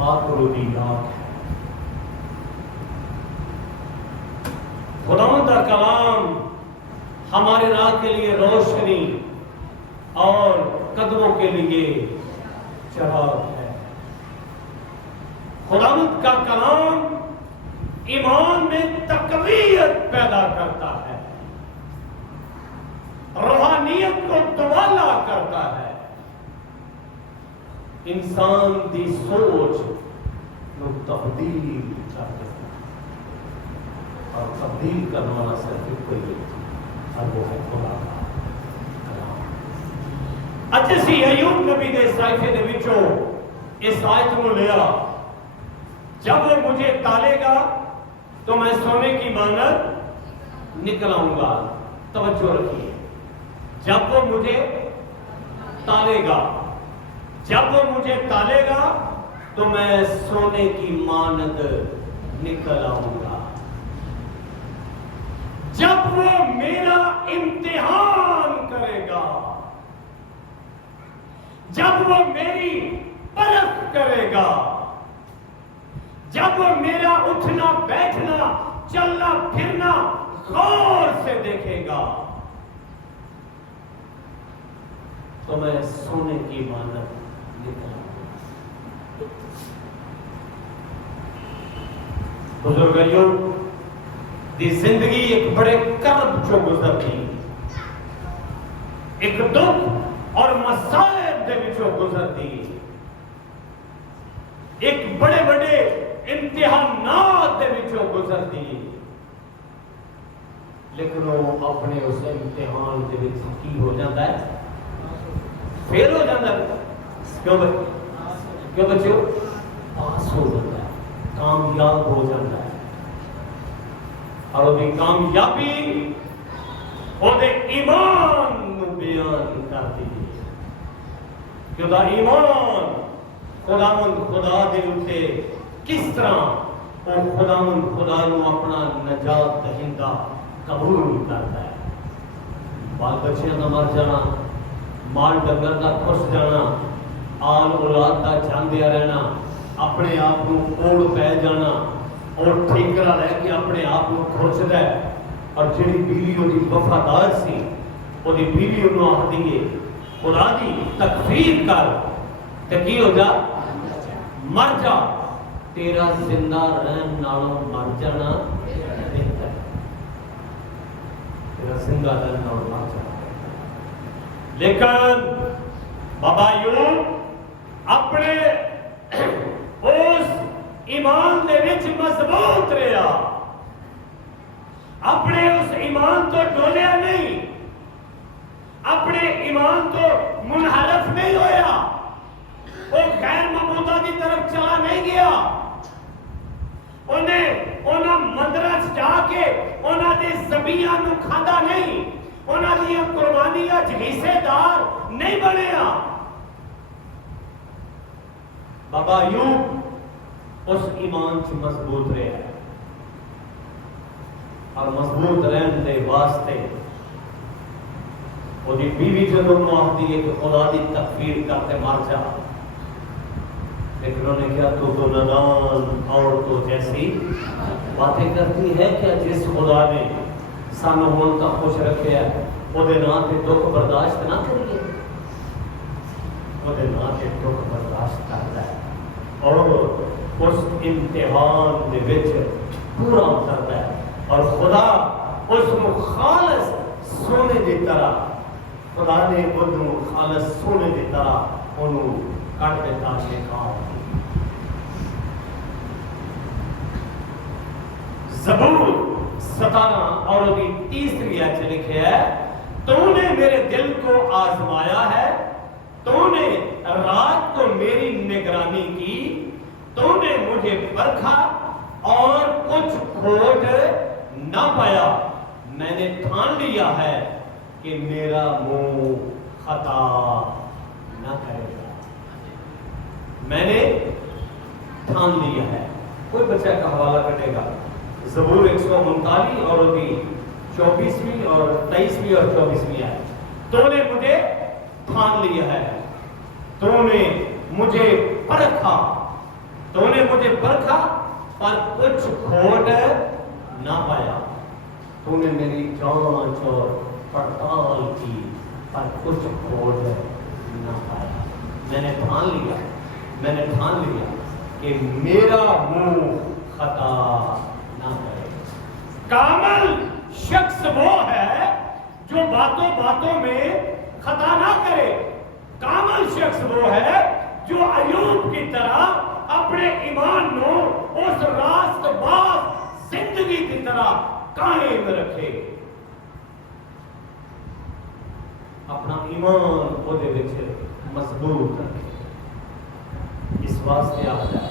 آخرودیات ہے۔ خداوند کا کلام ہمارے راہ کے لیے روشنی اور قدموں کے لیے چراغ ہے۔ خداوند کا کلام ایمان میں تقویت پیدا کرتا ہے، روحانیت کو دوبالا کرتا ہے، انسان دی سوچ کو تبدیل کر دیتا ہے، اور تبدیل کرنے والا صرف کوئی نہیں، اور وہ ہے خدا کا کلام۔ اچھا سی ایوب نبی دے صحیفے دے وچوں اس آیت نو لیا، جب وہ مجھے تالے گا تو میں سونے کی مانند نکل آؤں گا۔ توجہ رکھیے، جب وہ مجھے تالے گا، جب وہ مجھے تالے گا تو میں سونے کی مانند نکل آؤں گا۔ جب وہ میرا امتحان کرے گا، جب وہ میری پرکھ کرے گا، جب وہ میرا اٹھنا بیٹھنا چلنا پھرنا غور سے دیکھے گا، تو میں سونے کی مانند نکل آؤں گا۔ بزرگیوں دی زندگی ایک بڑے کرب جو گزرتی، ایک دکھ اور مصائب دے وچوں گزرتی، ایک بڑے بڑے امتحانات دے وچوں گزرتی، لیکن وہ اپنے اس امتحان دے وچ کی ہو جاتا ہے؟ فیل ہو جاتا ہے۔ کیوں بچوں؟ پاس ہو جاتا ہے، کامیاب ہو جاتا ہے، اور وہ کامیابی وہ دے ایمان نو بیان کرتی ہے، کہ دا ایمان خداوند خدا دے اتے کس طرح وہ خداوند خدا نو اپنا نجات دہندہ قبول کرتا ہے۔ بال بچیاں دا مر جانا، مال ڈنگر دا کھس جانا، آل اولاد دا جاندیا رہنا، اپنے آپ کو کوڑ پہ جانا، اور ٹھیکرا رہ کے اپنے آپ کو کھوچ رہا ہے، اور جڑی بیوی وہ دی وفادار سی، وہ دی بیوی انہوں آہ دیئے خدا دی تکفیر کر تے کی ہو جا؟ مر جا، تیرا زندہ رہن نالوں مر جانا بہتر ہے، تیرا زندہ رہن نالوں مر جانا۔ لیکن بابا ایوب اپنے اس ایمان دے وچ مضبوط رہا، اپنے اس ایمان تو ڈولیا نہیں، اپنے ایمان تو منحرف نہیں ہویا، وہ غیر معبودہ کی طرف چلا نہیں گیا، انہیں مندرہ جا کے انہاں دے زبیاں نو کھادا نہیں، انہاں دیا قربانیاں حصے دار نہیں بنیا۔ بابا ایوب اس ایمان سے مضبوط رہا ہے، اور مضبوط رہن دے واسطے وہ دی بیوی جب انہوں آتی ہے کہ خدا دی تکفیر کرتے مر جا، لیکن انہوں نے کیا تو نادان عورتوں جیسی باتیں کرتی ہے کیا؟ جس خدا نے سانو ہون کا خوش رکھے ہے وہ دے نا تے دکھ برداشت نہ کریے، وہ دے نا تے دکھ برداشت کرتا ہے، اور اس امتحان دے وچ پورا کرتا ہے، اور خدا اس مخالص سونے دی طرح، خدا نے انہوں خالص سونے دی طرح انہوں کٹ دیتا شکار۔ زبور 17 اور بھی 30 آیت لکھے ہے، تو نے میرے دل کو آزمایا ہے، تو نے رات کو میری نگرانی کی، تو نے مجھے پرکھا اور کچھ کھوٹ نہ پایا، میں نے ٹھان لیا ہے کہ میرا منہ خطا نہ کرے گا، میں نے ٹھان لیا ہے۔ کوئی بچہ کا حوالہ کرے گا زبور 139 اور بھی 24ویں اور 23ویں اور 24ویں ہے، تو نے مجھے ٹھان لیا ہے، تو نے مجھے پرکھا، مجھے پرکھا پر کچھ کھوٹ نہ پایا. تو نے میری جانچ اور پڑتال کی پر کچھ کھوٹ نہ پایا. میں نے ٹھان لیا کہ میرا منہ خطا نہ کرے. کامل شخص وہ ہے جو باتوں باتوں میں خطا نہ کرے. کامل شخص وہ ہے جو ایوب کی طرح اپنے ایمان نو اس راست باز زندگی کی طرح قائم رکھے. اپنا ایمان وہ دے وچ مضبوط رکھے. اس واسطے آتا ہے,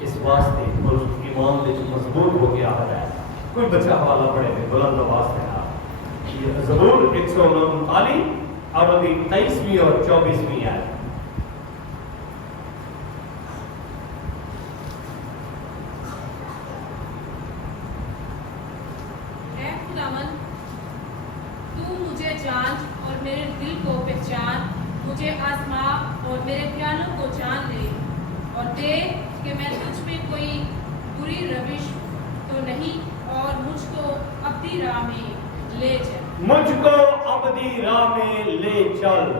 اس واسطے ایمان وچ مضبوط ہو گیا ہے. کوئی بچہ حوالہ پڑھے گا بلند آواز سے. زبور 139 اور 23ویں اور 24ویں آیت. اے خداوند تو مجھے جان اور میرے دل کو پہچان, مجھے آزما اور میرے خیالوں کو جان لے, اور دیکھ کہ میں تجھ میں کوئی بری روش تو نہیں, اور مجھ کو ابدی راہ میں لے چل. مجھ کو ابدی راہ میں لے چل.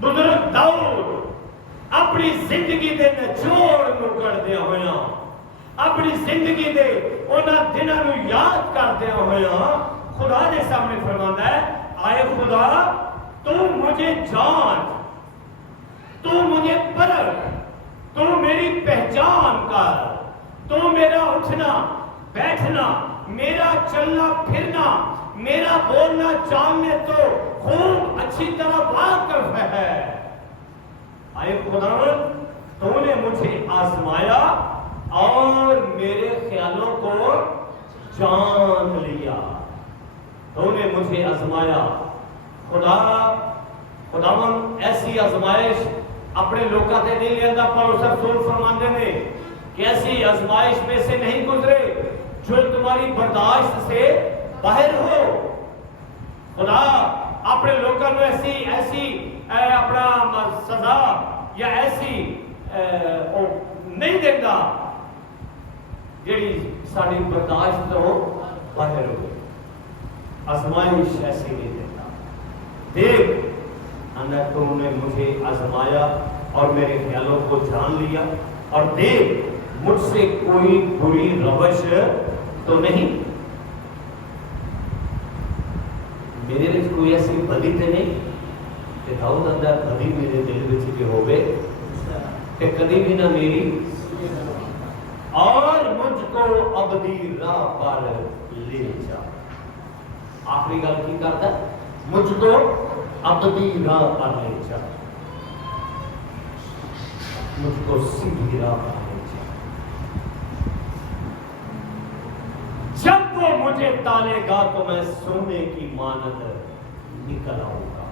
بزرگ داؤد اپنی زندگی دے نچوڑ نو کردیا ہویا, اپنی زندگی دے انہاں دناں نو یاد کردیا ہویا خدا دے سامنے فرماندا ہے, آئے خدا تو مجھے جان, تو مجھے پرکھ, تو میری پہچان کر, تو میرا اٹھنا بیٹھنا, میرا چلنا پھرنا, میرا بولنا چالنے تو خوب اچھی طرح واقف ہے. آئے خداوند تو نے مجھے آزمایا اور میرے خیالوں کو جان لیا. تو نے مجھے آزمایا. خداوند ایسی آزمائش اپنے لوکاں تے نہیں لیندہ, پر اس رسول فرماندے نے کہ ایسی آزمائش میں سے نہیں گزرے جو تمہاری برداشت سے باہر ہو. خدا اپنے لوگوں کو ایسی اپنا سزا یا ایسی نہیں دیتا جیڑی ساری برداشت تو باہر ہو. آزمائش ایسی نہیں دیتا. دیکھ اندر تم نے مجھے آزمایا اور میرے خیالوں کو جان لیا, اور دیکھ مجھ سے کوئی بری روش تو نہیں, میرے لئے کوئی ایسی بدی تے نہیں کہ داؤد اندر بدی میرے دل میں چکے ہو گئے کہ کدی بھی نہ میری, اور مجھ کو ابدی راہ پر لے جا. آخری گل کی کرتا ہے, مجھ کو ابدی راہ پر لے جا, مجھ کو سیدھی راہ پر لے جا. جب وہ مجھے تالے گا تو میں سونے کی مانند نکل آؤں گا.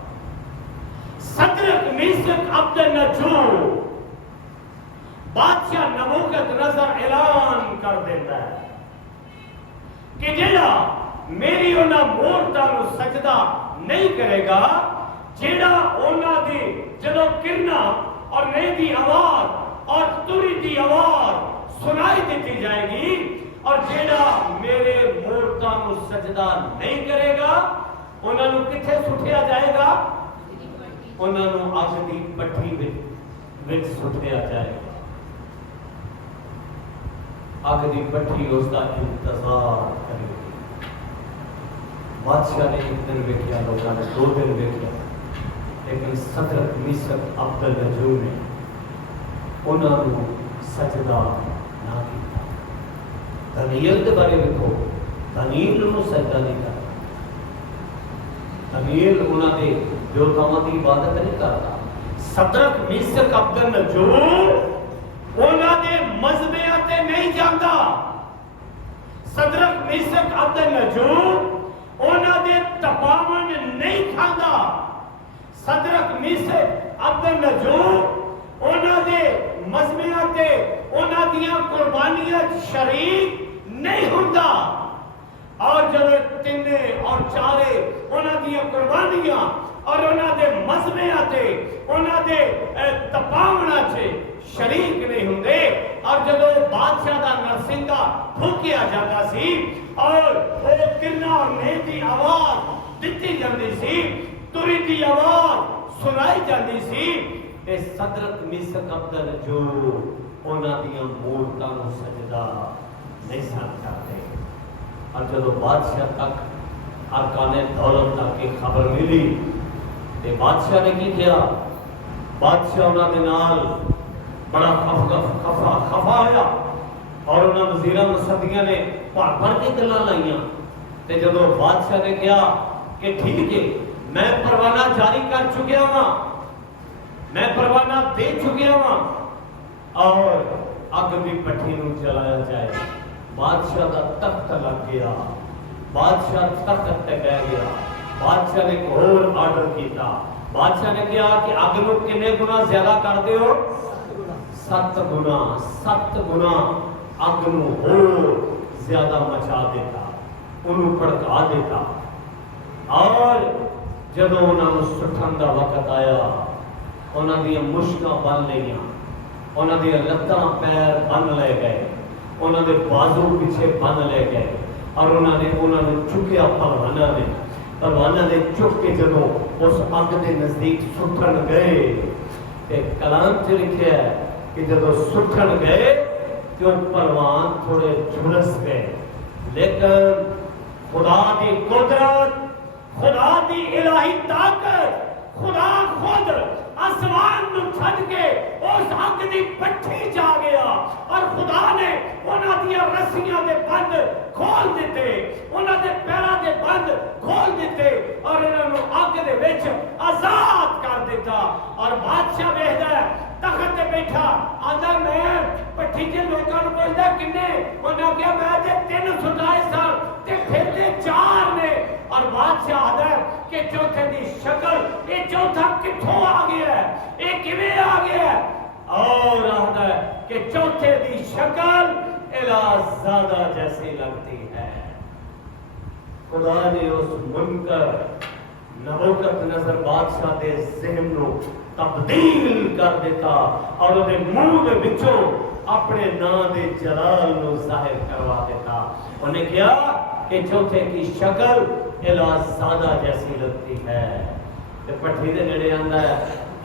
صدرک میثق عبدالنجو بادشاہ نبوکت نظر اعلان کر دیتا ہے کہ جیڑا میری انہاں مورتاں نو سجدہ نہیں کرے گا, جیڑا انہاں دی جدو کرنا اور نہیں دی آواز اور توری دی آواز سنائی دیتی جائے گی, اور جیڑا میرے مورتاں نو سجدہ نہیں کرے گا انہاں نو کتھے سٹھیا جائے گا, انہاں نو اگ دی بٹھی وچ سٹھیا جائے گا. اگ دی بٹھی اس کا انتظار کرے گی. بادشاہ نے ایک دن ویکھیا, لوگوں نے 2 دن ویکھیا, لیکن صدرک میثق عبدالنجو نے انہاں نو سجدہ نہ کیتا. دانیل کے بارے میں کہو, دانیل نو سجدہ نہیں کرتا. دانیل انہاں دے دیوتاواں دی عبادت نہیں کرتا. صدرک میثق عبدالنجو انہاں دے مذہبیاں تے نہیں جاندا. صدرک میثق عبدالنجو انہاں دے تپاون نہیں کھاندا. صدرک میثق عبدالنجو انہاں دے مذہبیاں تے انہاں دیاں قربانیاں شریک نہیں ہوندا. اور جب تینے اور چارے انہاں دیاں قربانیاں اور انہاں دے مذہبیاں تے انہاں دے تپاونا چھے شریک نہیں ہوندے, اور جب بادشاہ دا نرسنگا پھوکیا جاتا سی اور وہ کرنا اور نہیں دی آواز دیتی جاندی سی، توری دی آواز سنائی جاندی سی، تے صدرک میثاق عبدالنجو انہاں دیاں مورتاں نو سجدہ نہیں سن کرتے۔ اور جب بادشاہ تک ارکان دولت تک کی خبر ملی تے بادشاہ نے کی کیا؟ بادشاہ انہاں دے نال بڑا خفا ہویا اور انہاں وزیراں صدیاں نے بھر کے گلاں لائیاں تے جدوں بادشاہ نے کہا کہ ٹھیک ہے میں پروانہ جاری کر چکیا ہاں، میں پروانہ دے چکیا ہاں اور اگ دی پٹھی نو جلایا جائے۔ بادشاہ دا تخت لگ گیا، بادشاہ تخت تے بیٹھ گیا، بادشاہ نے ایک اور آرڈر کیتا، بادشاہ نے کہا کہ اگ نو کنے گنا زیادہ کر دیو؟ 7 گنا اگ نو اور زیادہ مچا دیتا، انہوں پڑکا دیتا۔ اور جب انہوں نے سٹھن دا وقت آیا انہوں نے مشکاں بن لیاں، انہوں نے لتاں پیر بن لے گئے، انہوں نے بازو پیچھے بن لے گئے اور انہوں نے چکیا پروانہ نے چک کے جدوں اس اگ دے نزدیک سٹھن گئے تے کلام چ لکھیا ہے کہ جدوں سٹھن گئے تو پروان تھوڑے جھلس گئے، لیکن خدا دی قدرت، خدا دی الہی طاقت، خدا خود آسمان نو چھڈ کے اس اگ دی پٹھی جا گیا اور خدا نے انہاں دیا رسیاں دے بند کھول دیتے، انہاں دے پیراں دے بند کھول دیتے اور انہاں نو اگ دے وچ آزاد کر دیتا۔ اور بادشاہ ویکھدا ہے تخت تے بیٹھا آندا میں پٹھی تے لوکاں نو پوچھدا کنے، انہاں کہیا میں تے 3 سٹائے سن تے پھر تے 4 نے۔ اور بادشاہ آدھا ہے کہ چوتھے دی شکل یہ چوتھا کتھوں آ گیا ہے، یہ کیویں آ گیا ہے؟ اور آدھا ہے کہ چوتھے دی شکل الہزادہ جیسی لگتی ہے۔ خدا نے اس منکر نبوت نظر بادشاہ دے ذہن نو تبدیل کر دیتا اور وہ منہ دے وچوں اپنے نام دے جلال نو ظاہر کروا دیتا۔ انہیں کیا کہ چوتھے کی شکل الہزادہ جیسی لگتی ہے۔ پٹھی دے نیڑے آندا ہے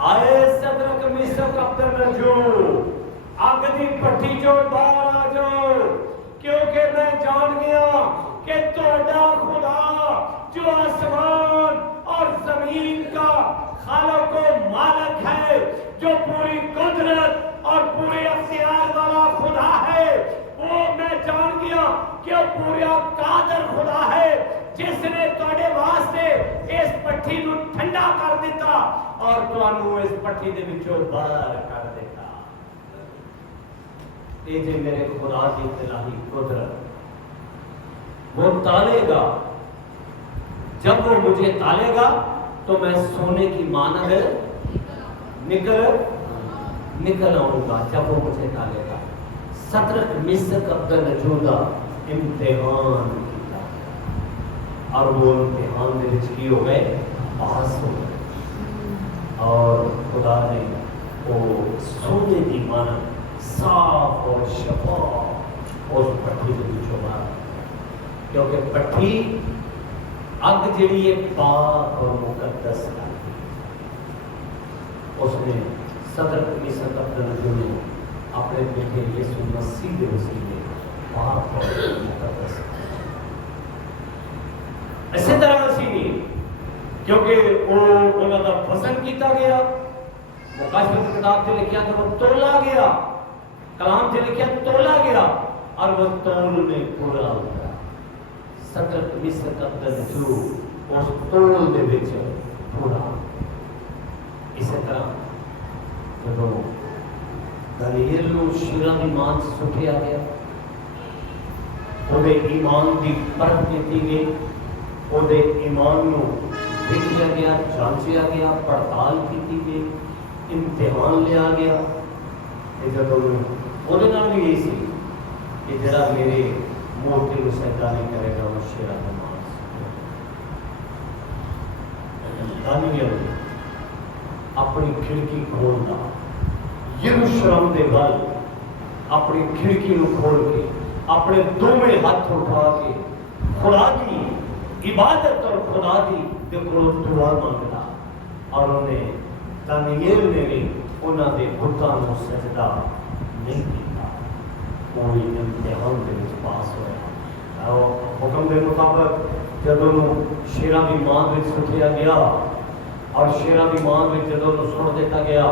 آئے صدرک میثاق عبدالنجو اگ دی پٹھی چوں باہر آ جاؤ، کیونکہ میں جان گیا کہ تہاڈا خدا جو آسمان اور زمین کا خالق و مالک ہے، جو پوری قدرت اور پورے اختیار والا خدا ہے، وہ میں جان گیا کہ وہ پورا قادر خدا ہے جس نے تواڈے واسطے اس پٹھی نو ٹھنڈا کر دیتا اور تانوں اس پٹھی دے وچوں باہر کر دیتا۔ اے جے میرے خدا دی الہی قدرت، وہ تالے گا، جب وہ مجھے تالے گا تو میں سونے کی مانند نکل آؤں گا جب وہ مجھے تالے گا۔ صدرک میثاق عبدالنجو دا امتحان کیتا اور وہ امتحان دے وچ کی ہو گئے؟ پاس ہو گئے اور خدا نے وہ سونے دی مانند صاف اور شفاف اس پٹھی دے وچوں مارا، کیونکہ پٹھی اگ جڑی ہے پاک اور مقدس ہے۔ اس نے صدرک میثاق عبدالنجو نے اپنے بیٹے یسوع مسیح دے وسیلے پاک اور مقدس اسی طرح اسی نہیں، کیونکہ وہ انہوں کا فصل کیتا گیا، مکاشفہ کتاب سے لکھیا تو وہ تولا گیا، کلام سے لکھیا تولا گیا اور وہ تول میں پورا ہو گیا۔ صدرک میثاق عبدالنجو اس تول دے وچ پورا۔ اسی طرح جب دانیل نو شیراں دی مان سٹیا گیا، وہ ایمان دی پرکھ کیتی گئی، وہ ایمان نو دیکھا گیا، جانچیا گیا، پڑتال کیتی گئی، امتحان لیا گیا۔ جب وہ بھی یہی سی کہ جڑا میرے موٹے کو سیدانی کرے گا وہ شیراں دی مان دانیل اپنی کھڑکی کھولدا یروشلم دے ول اپنی کھڑکی نو کھول کے اپنے دوویں ہاتھ اٹھا کے خدا دی عبادت اور خدا دی دے کولوں دعا مانگدا، اور انہیں دانیل نے بھی انہاں دے بتاں نو سجدہ نہیں کیتا، کوئی امتحان دے وچ پاس ہویا۔ اور حکم دے مطابق جدوں شیراں دی ماں وچ سٹیا گیا، اور شیراں دی ماں وچ جدوں سٹ دیتا گیا،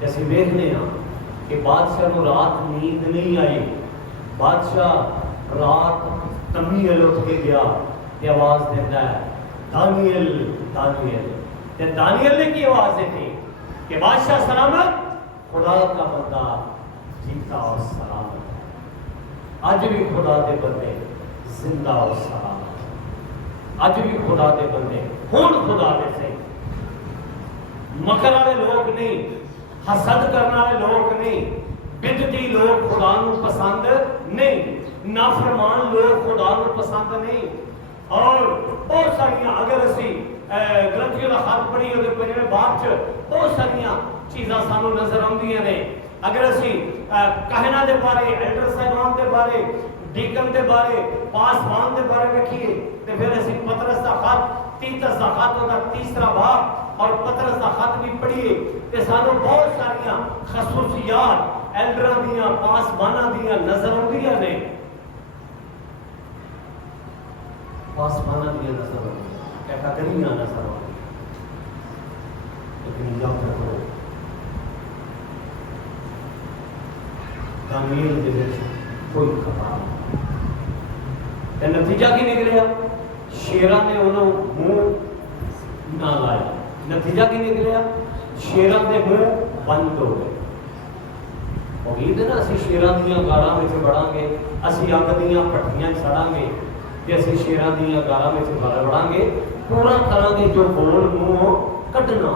جیسے دیکھنے ہاں کہ بادشاہ نو رات نیند نہیں آئی، بادشاہ رات تمیل اٹھ کے گیا تے آواز دیتا ہے دانیل دانیل، تے دانیل نے کی آواز دیتی کہ بادشاہ سلامت، خدا کا بندہ جیتا اور سلامت ہے۔ آج بھی خدا دے بندے زندہ اور سلامت ہے، آج بھی خدا دے بندے ہون خدا دے سے مکر والے لوگ نہیں، حسد کرنے والے لوگ نہیں، بدعتی لوگ خدا نو پسند نہیں، نافرمان لوگ خدا نو پسند نہیں۔ اور بہت ساری اگر اسی گرنتھیوں کا خط پڑھی ہوتے پنجویں باب چ بہت ساری چیزاں سانو نظر آندیاں نے۔ اگر اسی کہنا دے بارے، ایلڈر صاحبان دے بارے، ڈیکن دے بارے، پاسبان دے بارے رکھیے، تو پھر اسی پترس کا خط، تیتس کا خط ہوتا تیسرا باب اور پترس کا خط بھی پڑھیے، کہ سانو بہت ساری خصوصیات ایلڈراں دیاں پاسباناں دیاں نظر آندیاں نے، پاسباناں دیاں نظر آندیاں، کیٹاگریاں نظر آندیاں، لیکن یاد رکھو دانیل دے وچ کوئی خطا نہیں۔ تے نتیجہ کی نکلیا؟ شیراں نے انہوں منہ نہ لایا، نتیجہ کی نکلیا؟ شیراں دے منہ بند ہو گئے۔ امید ہے نا اسی شیراں دیاں گالاں وچ بڑھاں گے، اسی اگ دیاں بھٹیاں سڑاں گے، تے اسی شیراں دیاں گالاں وچ بڑھاں گے، پورا کراں گے جو بول منہ کڈنا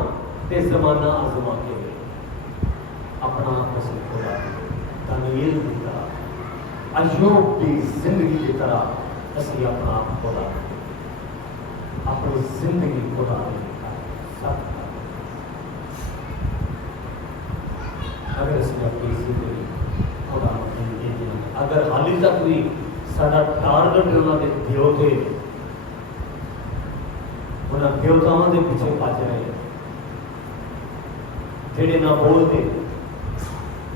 تے زمانہ آزما کے اپنا قسم خدا دانیل کی طرح، ایوب کی زندگی کی طرح اسی اپنا آپ خدا اپنی زندگی خدا سب اگر اس نے اپنی زندگی خدا اگر حالی تک بھی سارا ٹارگٹ انہوں نے دیوتے انہوں دیوتاؤں کے پیچھے بچ رہے جڑے نہ بولتے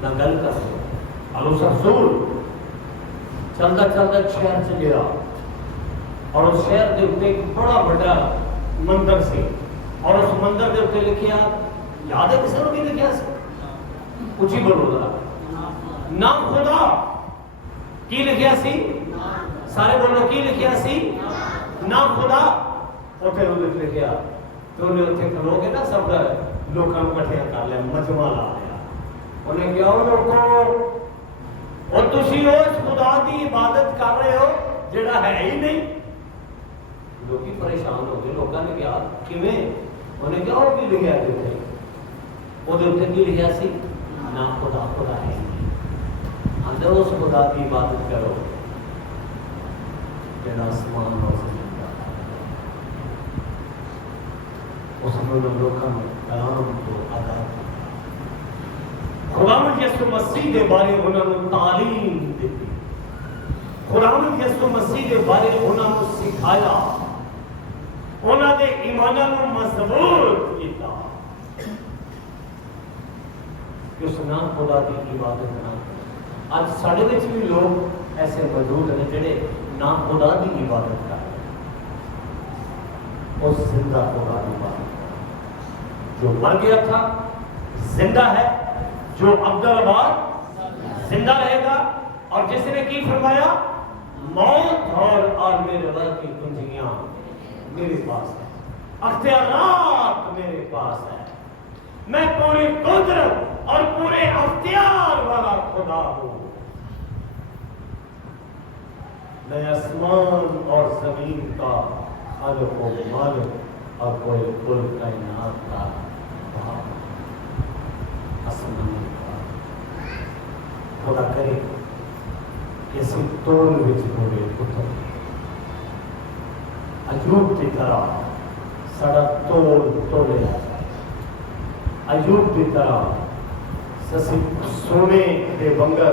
نہ گل کرتے، آلوسا رسول چلتا چلتا شہر سے گیا، اور اس شہر کے اتنے ایک بڑا بڑا مندر سے، اور اس مندر کے اتنے لکھیا، یاد ہے کسی نے بھی لکھیا سے کچھ ہی بولو ذرا، نام خدا کی لکھیا سی، سارے بولو کی لکھیا سی، نام خدا اتنے لکھیا، تو انہیں اتنے کھلو گے نا سب لوگوں کو کٹھیا کر لیا، مجمع لا لیا، انہیں کیا ہو لوگوں اور تسی اس خدا کی عبادت کر رہے ہو جڑا ہے ہی نہیں، لوگ پریشان ہو گئے، لوگوں نے کہا کیویں؟ انہیں کہا وہ کی لکھیا ہے وہ کی لکھیا سی، نہ خدا خدا ہے ہی نہیں، اندر اس خدا کی عبادت کرو جڑا آسمان اور زمین کا اس نے لوگوں کا کلام کو ادا کیا، خداوند یسوع مسیح دے بارے انہوں نے تعلیم دیتی، خداوند یسوع مسیح دے بارے انہوں نے سکھایا، انہوں نے ایماناں نوں مضبوط کیتا کہ اس نام خدا کی عبادت نہ کریں۔ آج ساڈے وچ بھی لوگ ایسے موجود ہیں جڑے نام خدا کی عبادت کر رہے ہیں، اس زندہ خدا کی عبادت جو مر گیا تھا زندہ ہے، جو عبدالآباد زندہ رہے گا، اور جس نے کی فرمایا موت اور میرے رب کی کنجیاں میرے پاس ہے، اختیارات میرے پاس ہے، میں پوری قدرت اور پورے اختیار والا خدا ہوں، میں آسمان اور زمین کا خالق و مالک اور کوئی کل کائنات کا باپ آسمان کا خدا کرے کہ اسی توڑ وچ ہوئے پتر ایوب کی طرح سڑا توڑے ایوب کی طرح سسی سونے دے بنگر